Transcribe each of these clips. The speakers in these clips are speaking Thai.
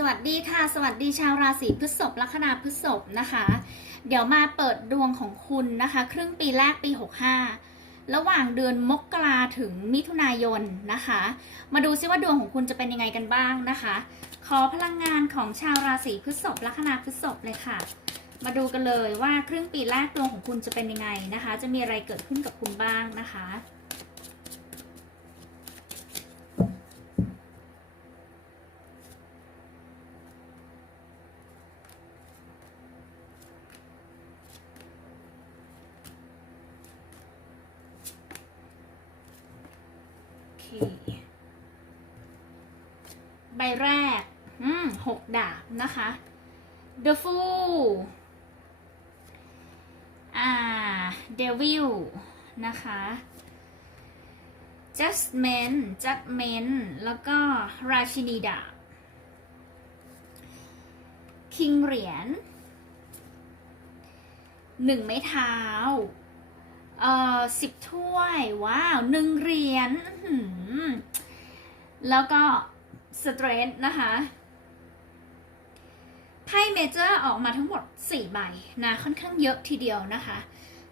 สวัสดีค่ะ สวัสดีชาวราศีพฤษภลัคนาพฤษภนะคะ เดี๋ยวมาเปิดดวงของคุณนะคะ ครึ่งปีแรกปี 65 ระหว่างเดือนมกราถึงมิถุนายนนะคะ มาดูซิว่าดวงของคุณจะเป็นยังไงกันบ้างนะคะ ขอพลังงานของชาวราศีพฤษภลัคนาพฤษภเลยค่ะ มาดูกันเลยว่าครึ่งปีแรกดวงของคุณจะเป็นยังไงนะคะ จะมีอะไรเกิดขึ้นกับคุณบ้างนะคะ โอเค ใบแรก อืมหกดาบ นะคะ The Fool อ่า Devil นะคะ Judgment Judgment แล้วก็ราชินีดาบ King เหรียญหนึ่งไม้เท้า เอ่อสิบถ้วย ว้าวหนึ่งเหรียญแล้วก็สเตรนนะคะ ไพ่เมเจอร์ออกมาทั้งหมด 4 ใบนะค่อนข้างเยอะทีเดียวนะคะ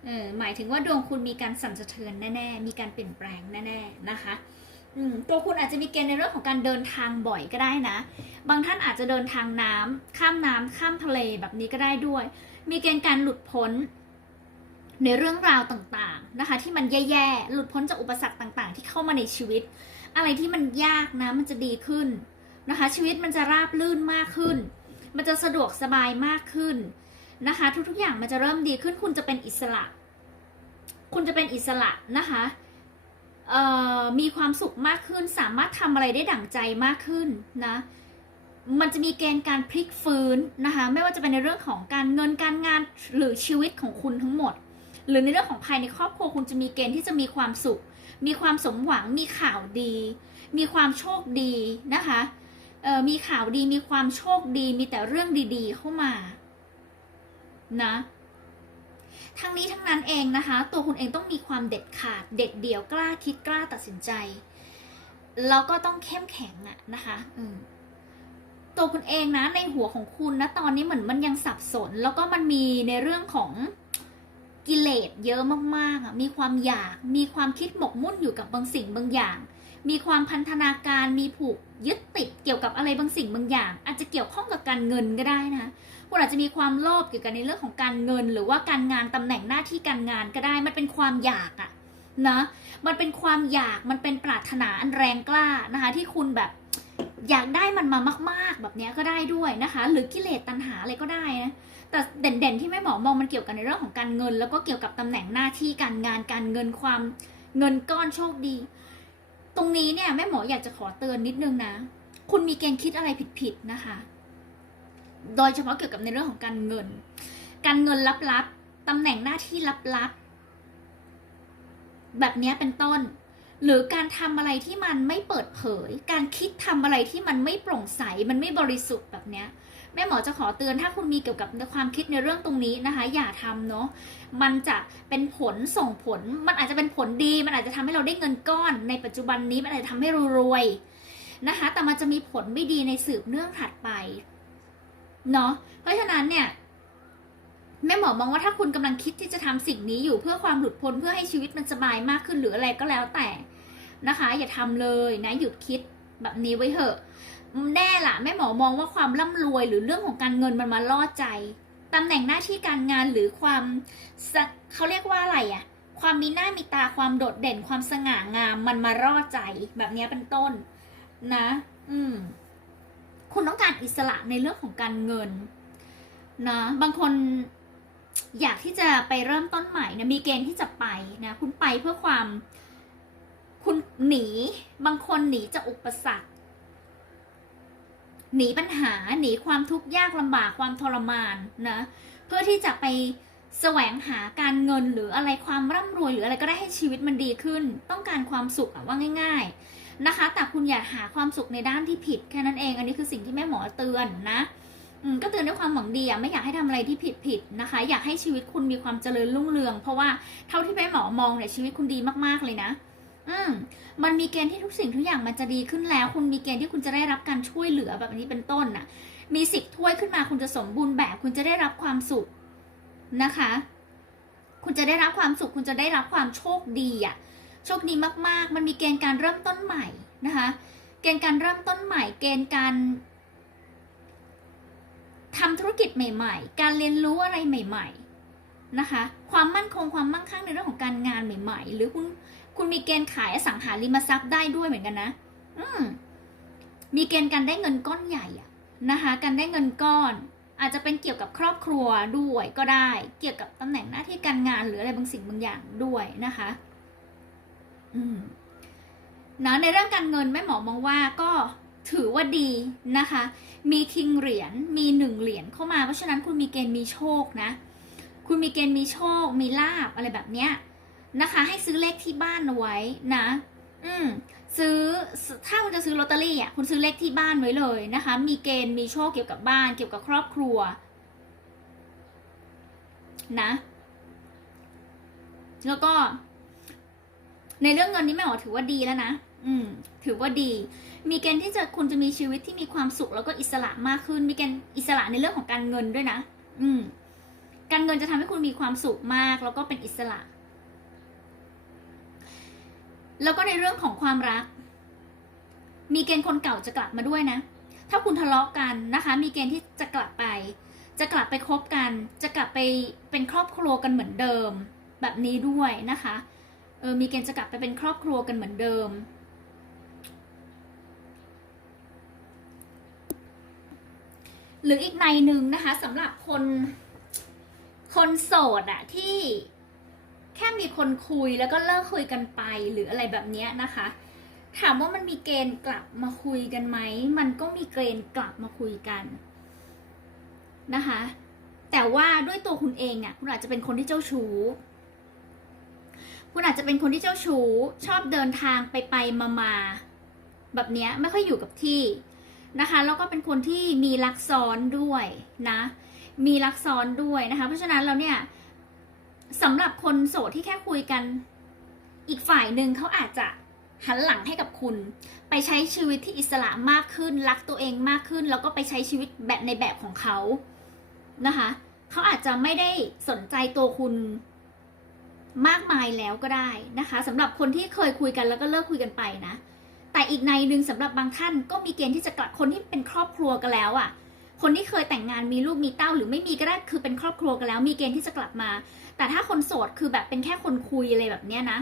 เออหมายถึงว่าดวงคุณมีการสั่นสะเทือนแน่ๆ มีการเปลี่ยนแปลงแน่ๆนะคะตัวคุณอาจจะมีเกณฑ์ในเรื่องของการเดินทางบ่อยก็ได้นะ บางท่านอาจจะเดินทางน้ำข้ามน้ำข้ามทะเลแบบนี้ก็ได้ด้วย มีเกณฑ์การหลุดพ้นในเรื่องราวต่างๆนะคะ ที่มันแย่ๆ หลุดพ้นจากอุปสรรคต่างๆ ที่เข้ามาในชีวิต อะไรที่มันยากนะมันจะดีขึ้นนะคะ ชีวิตมันจะราบลื่นมากขึ้น มันจะสะดวกสบายมากขึ้นนะคะ ทุกๆอย่างมันจะเริ่มดีขึ้นคุณจะเป็นอิสระ คุณจะเป็นอิสระนะคะมีความสุขมากขึ้น สามารถทำอะไรได้ดั่งใจมากขึ้นนะมันจะมีเกณฑ์การพลิกฟื้นนะคะไม่ว่าจะเป็นในเรื่องของการเงินการงานหรือชีวิตของคุณทั้งหมด หรือในเรื่องของภายในครอบครัวคุณจะมีเกณฑ์ที่จะมีความสุข มีความสมหวังมีข่าวดี มีความโชคดีนะคะ ออมีข่าวดีมีความโชคดีมีแต่เรื่องดีๆ เข้ามานะทั้งนี้ทั้งนั้นเองนะคะ ตัวคุณเองต้องมีความเด็ดขาด เด็ดเดี่ยวกล้าคิดกล้าตัดสินใจ แล้วก็ต้องเข้มแข็งอะนะคะอืมตัวคุณเองนะในหัวของคุณนะตอนนี้เหมือนมันยังสับสน แล้วก็มันมีในเรื่องของกิเลสเยอะมากๆอะมีความอยากมีความคิดหมกมุ่นอยู่กับบางสิ่งบางอย่าง มีความพันธนาการมีผูกยึดติดเกี่ยวกับอะไรบางสิ่งบางอย่าง อาจจะเกี่ยวข้องกับการเงินก็ได้นะคุณอาจจะมีความโลภเกี่ยวกับในเรื่องของการเงิน หรือว่าการงานตำแหน่งหน้าที่การงานก็ได้ มันเป็นความอยากอะนะมันเป็นความอยากมันเป็นปรารถนาอันแรงกล้านะคะ ที่คุณแบบอยากได้มันมามากๆ แบบนี้ก็ได้ด้วยนะคะ หรือกิเลสตัณหาอะไรก็ได้นะแต่เด่นๆที่แม่หมอมองมันเกี่ยวกับในเรื่องของการเงิน แล้วก็เกี่ยวกับตำแหน่งหน้าที่การงานการเงินความเงินก้อนโชคดี ตรงนี้เนี่ยแม่หมออยากจะขอเตือนนิดนึงนะ คุณมีเกณฑ์คิดอะไรผิดๆนะคะ โดยเฉพาะเกี่ยวกับในเรื่องของการเงิน การเงินลับๆตำแหน่งหน้าที่ลับๆแบบนี้เป็นต้น หรือการทำอะไรที่มันไม่เปิดเผย การคิดทำอะไรที่มันไม่โปร่งใส มันไม่บริสุทธิ์แบบเนี้ย แม่หมอจะขอเตือนถ้าคุณมีเกี่ยวกับความคิดในเรื่องตรงนี้นะคะ อย่าทำเนาะมันจะเป็นผลส่งผล มันอาจจะเป็นผลดี มันอาจจะทำให้เราได้เงินก้อน ในปัจจุบันนี้มันอาจจะทำให้เรารวยนะคะ แต่มันจะมีผลไม่ดีในสืบเนื่องถัดไปเนาะเพราะฉะนั้นเนี่ยแม่หมอมองว่าถ้าคุณกำลังคิดที่จะทำสิ่งนี้อยู่เพื่อความหลุดพ้นเพื่อให้ชีวิตมันสบายมากขึ้นหรืออะไรก็แล้วแต่นะคะ อย่าทำเลยนะหยุดคิดแบบนี้ไว้เถอะ แน่ล่ะแม่หมอมองว่าความร่ำรวยหรือเรื่องของการเงินมันมาล่อใจตำแหน่งหน้าที่การงานหรือความเขาเรียกว่าอะไรอะความมีหน้ามีตาความโดดเด่นความสง่างามมันมาล่อใจแบบนี้เป็นต้น นะ อืม คุณต้องการอิสระในเรื่องของการเงิน นะ บางคนอยากที่จะไปเริ่มต้นใหม่นะมีเกณฑ์ที่จะไปนะ คุณไปเพื่อความ คุณหนี บางคนหนีจากอุปสรรค หนีปัญหาหนีความทุกข์ยากลำบากความทรมานนะเพื่อที่จะไปแสวงหาการเงินหรืออะไรความร่ำรวยหรืออะไรก็ได้ให้ชีวิตมันดีขึ้น ต้องการความสุขว่าง่าย ๆนะคะ แต่คุณอย่าหาความสุขในด้านที่ผิดแค่นั้นเอง อันนี้คือสิ่งที่แม่หมอเตือนนะก็เตือนด้วยความหวังดีอะไม่อยากให้ทำอะไรที่ผิดผิดๆนะคะ อยากให้ชีวิตคุณมีความเจริญรุ่งเรือง เพราะว่าเท่าที่แม่หมอมองเนี่ยชีวิตคุณดีมากๆเลยนะ อืมมันมีเกณฑ์ที่ทุกสิ่งทุกอย่างมันจะดีขึ้นแล้ว คุณมีเกณฑ์ที่คุณจะได้รับการช่วยเหลือแบบนี้เป็นต้นน่ะ มีสิบถ้วยขึ้นมาคุณจะสมบูรณ์แบบ คุณจะได้รับความสุขนะคะ คุณจะได้รับความสุข คุณจะได้รับความโชคดีอะ โชคดีมากๆ มันมีเกณฑ์การเริ่มต้นใหม่นะคะ เกณฑ์การเริ่มต้นใหม่ เกณฑ์การทำธุรกิจใหม่ ๆ การเรียนรู้อะไรใหม่ ๆ นะคะ ความมั่นคงความมั่งคั่งในเรื่องของการงานใหม่ ๆ หรือคุณ คุณมีเกณฑ์ขายอสังหาริมทรัพย์ได้ด้วยเหมือนกันนะ อืมมีเกณฑ์การได้เงินก้อนใหญ่อะนะคะ การได้เงินก้อน อาจจะเป็นเกี่ยวกับครอบครัวด้วยก็ได้ เกี่ยวกับตำแหน่งหน้าที่การงานหรืออะไรบางสิ่งบางอย่างด้วยนะคะ อืมนะในเรื่องการเงินแม่หมอมองว่าก็ถือว่าดีนะคะ มีคิงเหรียญ มีหนึ่งเหรียญเข้ามา เพราะฉะนั้นคุณมีเกณฑ์มีโชคนะ คุณมีเกณฑ์มีโชค มีลาบอะไรแบบเนี้ย นะคะ ให้ซื้อเลขที่บ้านเอาไว้นะ อืมซื้อถ้าคุณจะซื้อลอตเตอรี่อะคุณซื้อเลขที่บ้านไว้เลยนะคะ มีเกณฑ์มีโชคเกี่ยวกับบ้านเกี่ยวกับครอบครัว นะ แล้วก็ ในเรื่องเงินนี้แม่หมอถือว่าดีแล้วนะอืม ถือว่าดี มีเกณฑ์ที่จะคุณจะมีชีวิตที่มีความสุขแล้วก็อิสระมากขึ้น มีเกณฑ์อิสระในเรื่องของการเงินด้วยนะ อืม การเงินจะทำให้คุณมีความสุขมาก แล้วก็เป็นอิสระ แล้วก็ในเรื่องของความรัก มีเกณฑ์คนเก่าจะกลับมาด้วยนะ ถ้าคุณทะเลาะกันนะคะ มีเกณฑ์ที่จะกลับไป จะกลับไปคบกัน จะกลับไปเป็นครอบครัวกันเหมือนเดิม แบบนี้ด้วยนะคะเออมีเกณฑ์จะกลับไปเป็นครอบครัวกันเหมือนเดิมหรืออีกในหนึ่งนะคะสำหรับคนคนโสดอะที่ แค่มีคนคุยแล้วก็เลิกคุยกันไปหรืออะไรแบบนี้นะคะ ถามว่ามันมีเกณฑ์กลับมาคุยกันไหมมันก็มีเกณฑ์กลับมาคุยกันนะคะ แต่ว่าด้วยตัวคุณเองอะคุณอาจจะเป็นคนที่เจ้าชู้คุณอาจจะเป็นคนที่เจ้าชู้ชอบเดินทางไปไปมามาแบบนี้ไม่ค่อยอยู่กับที่นะคะแล้วก็เป็นคนที่มีรักซ้อนด้วยนะ มีรักซ้อนด้วยนะคะ เพราะฉะนั้นเราเนี่ย สำหรับคนโสดที่แค่คุยกัน อีกฝ่ายหนึ่งเขาอาจจะหันหลังให้กับคุณ ไปใช้ชีวิตที่อิสระมากขึ้น รักตัวเองมากขึ้น แล้วก็ไปใช้ชีวิตแบบในแบบของเขานะคะเขาอาจจะไม่ได้สนใจตัวคุณมากมายแล้วก็ได้นะคะสำหรับคนที่เคยคุยกันแล้วก็เลิกคุยกันไปนะ แต่อีกในหนึ่งสำหรับบางท่านก็มีเกณฑ์ที่จะกลับคนที่เป็นครอบครัวกันแล้วอะ่ะ คนที่เคยแต่งงานมีลูกมีเต้าหรือไม่มีก็ได้คือเป็นครอบครัวกันแล้ว มีเกณฑ์ที่จะกลับมา แต่ถ้าคนโสดคือแบบเป็นแค่คนคุยอะไรแบบเนี้ยนะ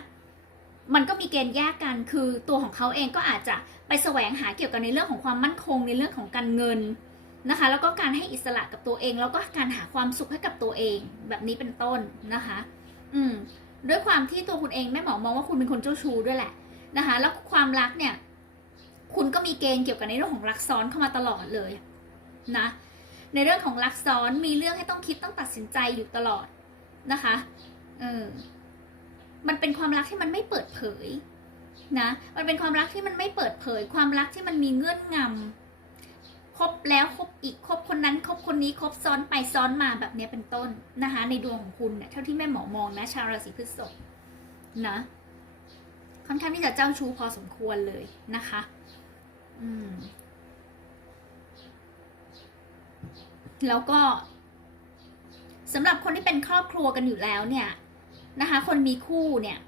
มันก็มีเกณฑ์แยกกันคือตัวของเขาเองก็อาจจะไปแสวงหาเกี่ยวกับในเรื่องของความมั่นคงในเรื่องของการเงินนะคะ แล้วก็การให้อิสระกับตัวเอง แล้วก็การหาความสุขให้กับตัวเอง แบบนี้เป็นต้นนะคะ อืมด้วยความที่ตัวคุณเองแม่หมอมองว่าคุณเป็นคนเจ้าชู้ด้วยแหละนะคะ แล้วความรักเนี่ย คุณก็มีเกณฑ์เกี่ยวกับในเรื่องของรักซ้อนเข้ามาตลอดเลยนะ ในเรื่องของรักซ้อนมีเรื่องให้ต้องคิดต้องตัดสินใจอยู่ตลอด นะคะเออมันเป็นความรักที่มันไม่เปิดเผยนะ มันเป็นความรักที่มันไม่เปิดเผย ความรักที่มันมีเงื่อนงำคบแล้วคบอีกคบคนนั้นคบคนนี้คบซ้อนไปซ้อนมาแบบนี้เป็นต้นนะคะ ในดวงของคุณเนี่ยเท่าที่แม่หมอมองนะชาวราศีพฤษภนะค่อนข้างที่จะเจ้าชู้พอสมควรเลยนะคะ อืม แล้วก็ สำหรับคนที่เป็นครอบครัวกันอยู่แล้วเนี่ยนะคะ คนมีคู่เนี่ย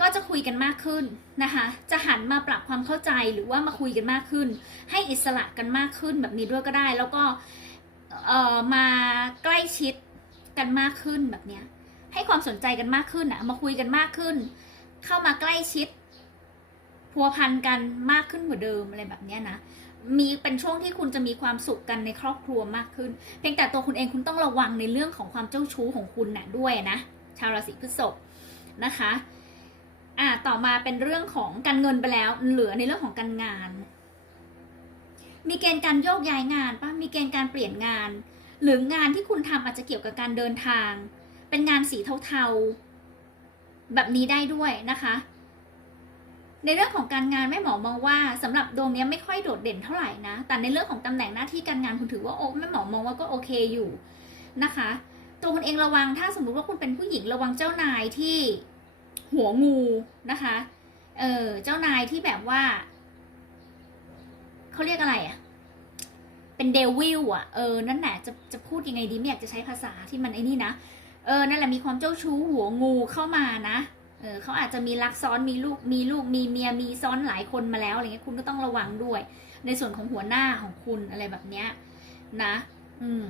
ก็จะคุยกันมากขึ้นนะคะ จะหันมาปรับความเข้าใจหรือว่ามาคุยกันมากขึ้น ให้อิสระกันมากขึ้นแบบนี้ด้วยก็ได้ แล้วก็เอ่อมาใกล้ชิดกันมากขึ้นแบบเนี้ย ให้ความสนใจกันมากขึ้นอะมาคุยกันมากขึ้น เข้ามาใกล้ชิดพัวพันกันมากขึ้นกว่าเดิมอะไรแบบเนี้ยนะ มีเป็นช่วงที่คุณจะมีความสุขกันในครอบครัวมากขึ้น เพียงแต่ตัวคุณเองคุณต้องระวังในเรื่องของความเจ้าชู้ของคุณนะ่ะด้วยนะ ชาวราศีพฤษภนะคะอ่าต่อมาเป็นเรื่องของการเงินไปแล้ว เหลือในเรื่องของการงาน มีเกณฑ์การโยกย้ายงานปะมีเกณฑ์การเปลี่ยนงาน หรืองานที่คุณทำอาจจะเกี่ยวกับการเดินทาง เป็นงานสีเทาๆแบบนี้ได้ด้วยนะคะ ในเรื่องของการงานแม่หมอมองว่าสำหรับดวงนี้ไม่ค่อยโดดเด่นเท่าไหร่นะ แต่ในเรื่องของตำแหน่งหน้าที่การงานคุณถือว่าโอ้แม่หมอมองว่าก็โอเคอยู่นะคะ ตัวคุณเองระวังถ้าสมมุติว่าคุณเป็นผู้หญิงระวังเจ้านายที่หัวงูนะคะ เออเจ้านายที่แบบว่าเขาเรียกอะไรอะ่ะ เป็นเดวิลอะเออนั่นแหละจะจะพูดยังไงดีไม่อยากจะใช้ภาษาที่มันไอ้นี่นะเออนั่นแหละมีความเจ้าชู้หัวงูเข้ามานะ อเขาอาจจะมีรักซ้อนมีลูกมีลูกมีเมียมีซ้อนหลายคนมาแล้วอะไรเงี้ยคุณก็ต้องระวังด้วย ในส่วนของหัวหน้าของคุณอะไรแบบเนี้ยนะ อืม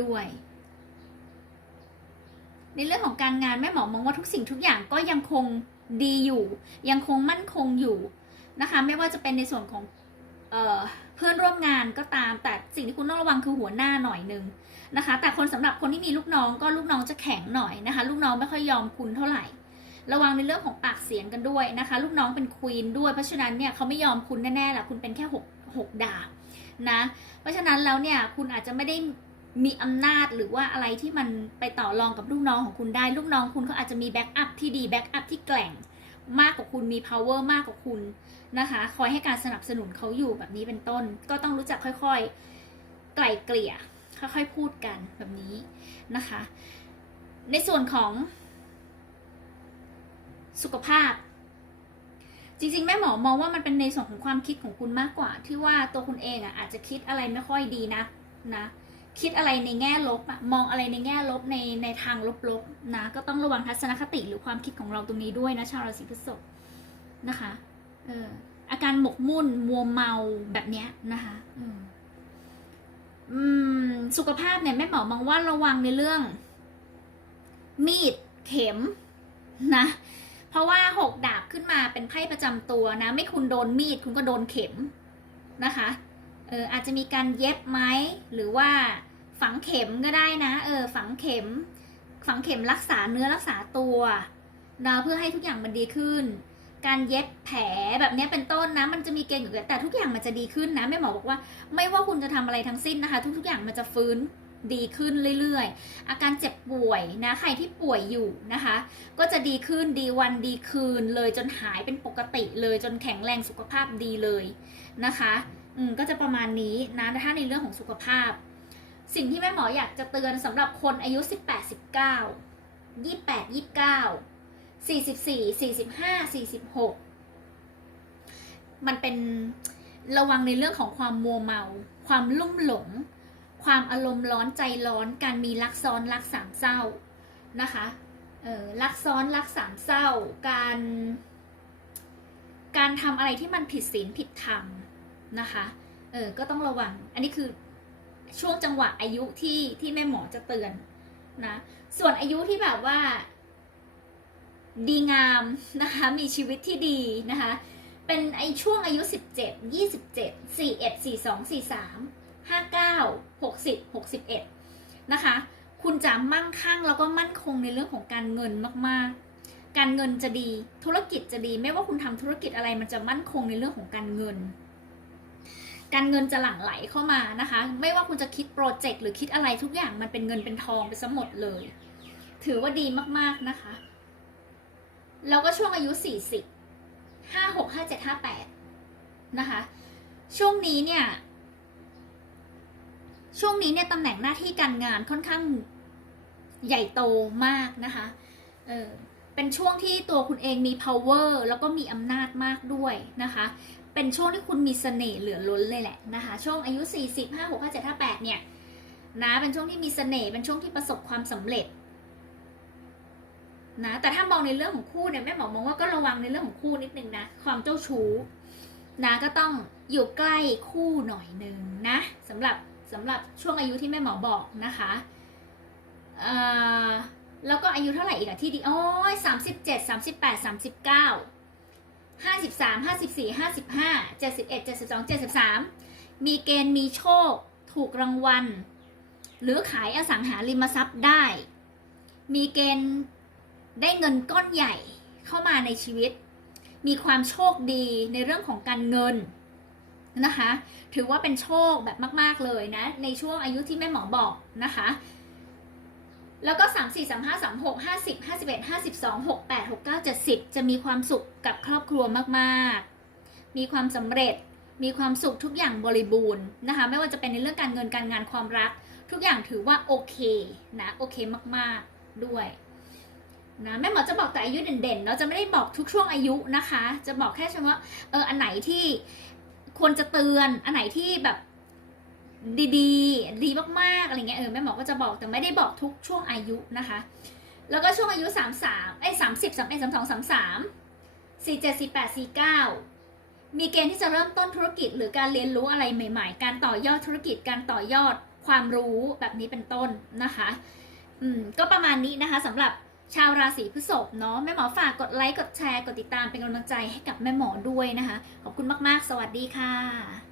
ด้วย ในเรื่องของการงานแม่หมอมองว่าทุกสิ่งทุกอย่างก็ยังคงดีอยู่ ยังคงมั่นคงอยู่นะคะ ไม่ว่าจะเป็นในส่วนของเออเพื่อนร่วมงานก็ตาม แต่สิ่งที่คุณต้องระวังคือหัวหน้าหน่อยนึง นะคะ แต่คนสำหรับคนที่มีลูกน้องก็ลูกน้องจะแข็งหน่อยนะคะ ลูกน้องไม่ค่อยยอมคุณเท่าไหร่ ระวังในเรื่องของปากเสียงกันด้วยนะคะ ลูกน้องเป็นควีนด้วย เพราะฉะนั้นเนี่ยเขาไม่ยอมคุณแน่ๆแหละคุณเป็นแค่หกหกดาบนะ เพราะฉะนั้นแล้วเนี่ยคุณอาจจะไม่ได้มีอำนาจหรือว่าอะไรที่มันไปต่อรองกับลูกน้องของคุณได้ ลูกน้องคุณเขาอาจจะมีแบ็กอัพที่ดีแบ็กอัพที่แกร่งมากกว่าคุณมี power มากกว่าคุณนะคะ คอยให้การสนับสนุนเขาอยู่แบบนี้เป็นต้น ก็ต้องรู้จักค่อยๆ ไกล่เกลี่ย ค่อยๆพูดกันแบบนี้นะคะ ในส่วนของ สุขภาพ จริงๆ แม่หมอมองว่ามันเป็นในส่วนของความคิดของคุณมากกว่า ที่ว่าตัวคุณเองอะอาจจะคิดอะไรไม่ค่อยดีนะนะคิดอะไรในแง่ลบอะมองอะไรในแง่ลบในในทางลบๆนะก็ต้องระวังทัศนคติหรือความคิดของเราตรงนี้ด้วยนะชาวราศีพฤษภนะคะเอออาการหมกมุ่นมัวเมาแบบเนี้ยนะคะอืมอืม สุขภาพเนี่ยแม่หมอมองว่าระวังในเรื่อง มีดเข็มนะ เพราะว่าหกดาบขึ้นมาเป็นไพ่ประจำตัวนะ ไม่คุณโดนมีดคุณก็โดนเข็มนะคะเอออาจจะมีการเย็บไหมหรือว่าฝังเข็มก็ได้นะ เออ ฝังเข็ม ฝังเข็มรักษาเนื้อรักษาตัวนะเพื่อให้ทุกอย่างมันดีขึ้น การเย็บแผลแบบนี้เป็นต้นนะ มันจะมีเกณฑ์อยู่แต่ทุกอย่างมันจะดีขึ้นนะแม่หมอบอกว่า ไม่ว่าคุณจะทำอะไรทั้งสิ้นนะคะ ทุกๆอย่างมันจะฟื้นดีขึ้นเรื่อยๆ อาการเจ็บป่วยนะ ใครที่ป่วยอยู่นะคะ ก็จะดีขึ้นดีวันดีคืนเลยจนหายเป็นปกติเลยจนแข็งแรงสุขภาพดีเลยนะคะ อืมก็จะประมาณนี้นะถ้าในเรื่องของสุขภาพ สิ่งที่แม่หมออยากจะเตือนสำหรับคนอายุ 18 19 28 29 44 45 46 มันเป็นระวังในเรื่องของความมัวเมา ความลุ่มหลง ความอารมณ์ร้อนใจร้อน การมีรักซ้อนรักสามเศร้านะคะเออรักซ้อนรักสามเศร้า การ การทำอะไรที่มันผิดศีลผิดธรรมนะคะเออก็ต้องระวัง อันนี้คือช่วงจังหวะอายุที่ที่แม่หมอจะเตือนนะ ส่วนอายุที่แบบว่า ดีงามนะคะมีชีวิตที่ดีนะคะเป็นไอช่วงอายุ 17 27 41 42 43 59 60 61นะคะคุณจะมั่งคั่งแล้วก็มั่นคงในเรื่องของการเงินมากๆ การเงินจะดีธุรกิจจะดี ไม่ว่าคุณทำธุรกิจอะไรมันจะมั่นคงในเรื่องของการเงิน การเงินจะหลั่งไหลเข้ามานะคะ ไม่ว่าคุณจะคิดโปรเจกต์หรือคิดอะไรทุกอย่างมันเป็นเงินเป็นทองไปซะหมดเลย ถือว่าดีมากๆนะคะ แล้วก็ช่วงอายุ 40 56 57 58 นะคะ ช่วงนี้เนี่ย ช่วงนี้เนี่ยตำแหน่งหน้าที่การงานค่อนข้างใหญ่โตมากนะคะ เออเป็นช่วงที่ตัวคุณเองมี power แล้วก็มีอำนาจมากด้วยนะคะ เป็นช่วงที่คุณมีเสน่ห์เหลือล้นเลยแหละนะคะ ช่วงอายุ 40 5 6 5 7 5 8 เนี่ยนะ เป็นช่วงที่มีเสน่ห์ เป็นช่วงที่ประสบความสำเร็จ นะแต่ถ้ามองในเรื่องของคู่เนี่ยแม่หมอมองว่าก็ระวังในเรื่องของคู่นิดนึงนะความเจ้าชู้นะก็ต้องอยู่ใกล้คู่หน่อยนึงนะสำหรับสำหรับช่วงอายุที่แม่หมอบอกนะคะเอ่อแล้วก็อายุเท่าไหร่อีกอะที่ดีโอ้ยสามสิบเจ็ดสามสิบแปดสามสิบเก้าห้าสิบสามห้าสิบสี่ห้าสิบห้าเจ็ดสิบเอ็ดเจ็ดสิบสองเจ็ดสิบสามมีเกณฑ์มีโชค ถูกรางวัล หรือขายอสังหาริมทรัพย์ได้ มีเกณฑ์ ได้เงินก้อนใหญ่เข้ามาในชีวิต มีความโชคดีในเรื่องของการเงินนะคะ ถือว่าเป็นโชคแบบมาก ๆเลยนะ ในช่วงอายุที่แม่หมอบอกนะคะ แล้วก็ 3 4 3 5 3 6 50 51 52 68 69 70 จะมีความสุขกับครอบครัวมากๆ มีความสำเร็จ มีความสุขทุกอย่างบริบูรณ์นะคะ ไม่ว่าจะเป็นในเรื่องการเงินการงานความรัก ทุกอย่างถือว่าโอเคนะ โอเคมากๆด้วย นะแม่หมอจะบอกแต่อายุเด่นๆเนาะจะไม่ได้บอกทุกช่วงอายุนะคะ จะบอกแค่เฉพาะเอออันไหนที่ควรจะเตือนอันไหนที่แบบดีๆดีมากๆอะไรเงี้ยเออแม่หมอก็จะบอกแต่ไม่ได้บอกทุกช่วงอายุนะคะ แล้วก็ช่วงอายุ 33เอ้ย30 31 32 33 47 48 49 มีเกณฑ์ที่จะเริ่มต้นธุรกิจ หรือการเรียนรู้อะไรใหม่ๆ การต่อยอดธุรกิจการต่อยอดความรู้แบบนี้เป็นต้นนะคะ อืมก็ประมาณนี้นะคะสำหรับ ชาวราศีพฤษภเนาะแม่หมอฝากกดไลค์กดแชร์กดติดตามเป็นกำลังใจให้กับแม่หมอด้วยนะคะ ขอบคุณมากๆ สวัสดีค่ะ